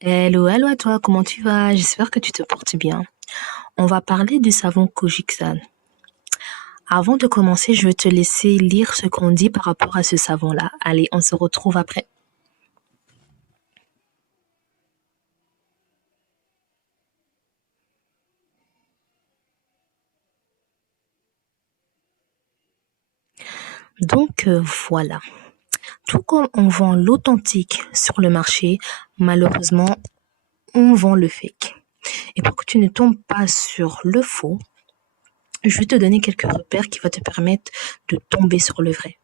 Hello, hello à toi, comment tu vas? J'espère que tu te portes bien. On va parler du savon Kojiksan. Avant de commencer, je vais te laisser lire ce qu'on dit par rapport à ce savon-là. Allez, on se retrouve après. Donc voilà. Tout comme on vend l'authentique sur le marché, malheureusement, on vend le fake. Et pour que tu ne tombes pas sur le faux, je vais te donner quelques repères qui vont te permettre de tomber sur le vrai.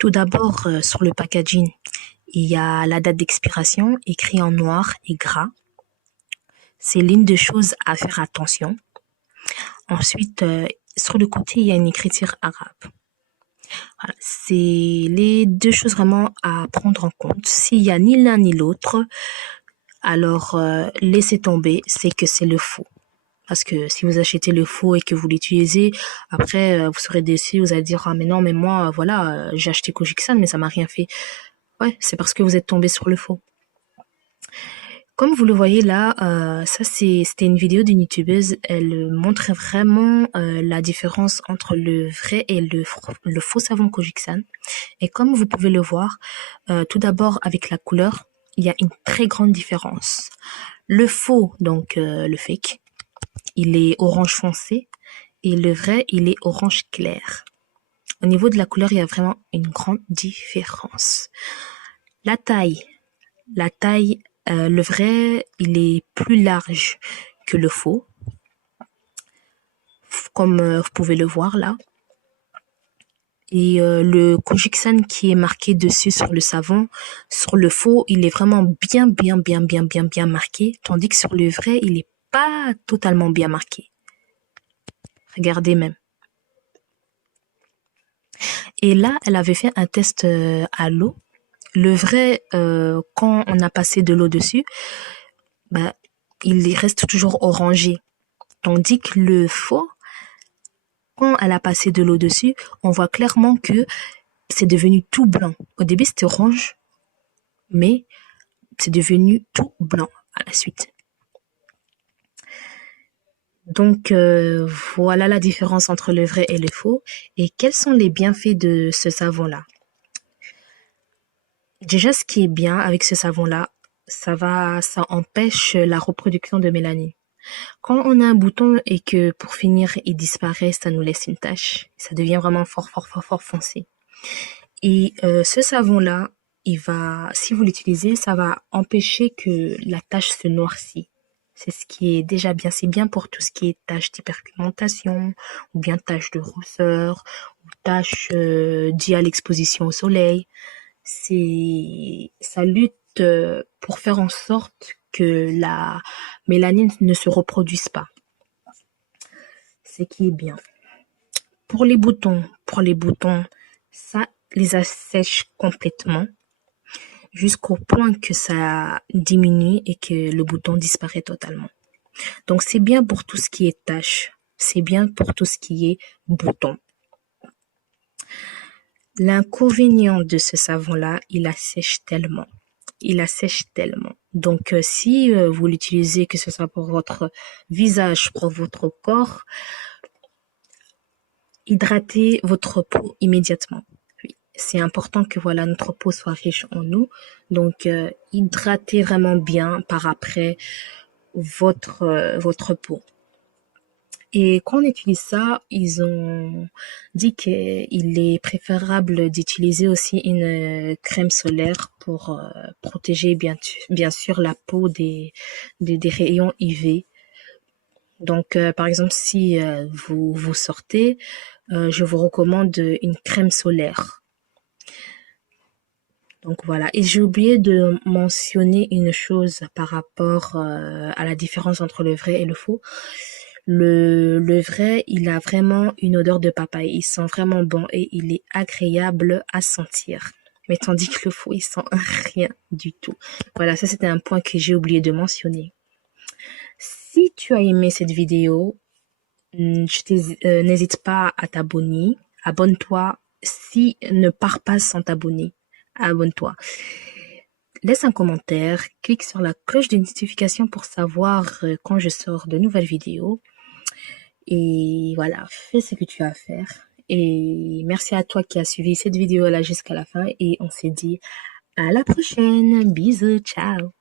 Tout d'abord, sur le packaging, il y a la date d'expiration écrit en noir et gras. C'est l'une des choses à faire attention. Ensuite, sur le côté, il y a une écriture arabe. Voilà, c'est les deux choses vraiment à prendre en compte. S'il y a ni l'un ni l'autre, alors laissez tomber, c'est que c'est le faux. Parce que si vous achetez le faux et que vous l'utilisez, après vous serez déçu, vous allez dire ah mais non mais moi voilà j'ai acheté Kojiksan mais ça m'a rien fait. Ouais, c'est parce que vous êtes tombé sur le faux. Comme vous le voyez là, c'était une vidéo d'une youtubeuse. Elle montrait vraiment la différence entre le vrai et le faux savon Kojiksan. Et comme vous pouvez le voir, tout d'abord avec la couleur, il y a une très grande différence. Le faux, donc le fake, il est orange foncé et le vrai, il est orange clair. Au niveau de la couleur, il y a vraiment une grande différence. La taille, le vrai, il est plus large que le faux, comme vous pouvez le voir là. Et le Kojiksan qui est marqué dessus sur le savon, sur le faux, il est vraiment bien marqué, tandis que sur le vrai, il n'est pas totalement bien marqué. Regardez même. Et là, elle avait fait un test à l'eau. Le vrai, quand on a passé de l'eau dessus, bah, il reste toujours orangé. Tandis que le faux, quand elle a passé de l'eau dessus, on voit clairement que c'est devenu tout blanc. Au début, c'était orange, mais c'est devenu tout blanc à la suite. Donc, voilà la différence entre le vrai et le faux. Et quels sont les bienfaits de ce savon-là? Déjà, ce qui est bien avec ce savon-là, ça empêche la reproduction de mélanine. Quand on a un bouton et que pour finir il disparaît, ça nous laisse une tache. Ça devient vraiment fort foncé. Et ce savon-là, si vous l'utilisez, ça va empêcher que la tache se noircisse. C'est ce qui est déjà bien. C'est bien pour tout ce qui est taches d'hyperpigmentation, ou bien taches de rousseur, ou taches dues à l'exposition au soleil. Ça lutte pour faire en sorte que la mélanine ne se reproduise pas. Ce qui est bien. Pour les boutons, ça les assèche complètement jusqu'au point que ça diminue et que le bouton disparaît totalement. Donc c'est bien pour tout ce qui est taches, c'est bien pour tout ce qui est boutons. L'inconvénient de ce savon-là, il assèche tellement. Donc, si vous l'utilisez, que ce soit pour votre visage, pour votre corps, hydratez votre peau immédiatement. Oui, c'est important que voilà notre peau soit riche en eau. Donc, hydratez vraiment bien par après votre peau. Et quand on utilise ça, ils ont dit qu'il est préférable d'utiliser aussi une crème solaire pour protéger bien sûr la peau des rayons UV. Donc, par exemple, si vous sortez, je vous recommande une crème solaire. Donc voilà. Et j'ai oublié de mentionner une chose par rapport à la différence entre le vrai et le faux. Le vrai, il a vraiment une odeur de papaye. Il sent vraiment bon et il est agréable à sentir. Mais tandis que le faux, il sent rien du tout. Voilà, ça c'était un point que j'ai oublié de mentionner. Si tu as aimé cette vidéo, n'hésite pas à t'abonner. Abonne-toi. Si ne pars pas sans t'abonner, abonne-toi. laisse un commentaire, clique sur la cloche de notification pour savoir quand je sors de nouvelles vidéos. Et voilà, fais ce que tu as à faire. Et merci à toi qui as suivi cette vidéo-là jusqu'à la fin. Et on se dit à la prochaine. Bisous, ciao.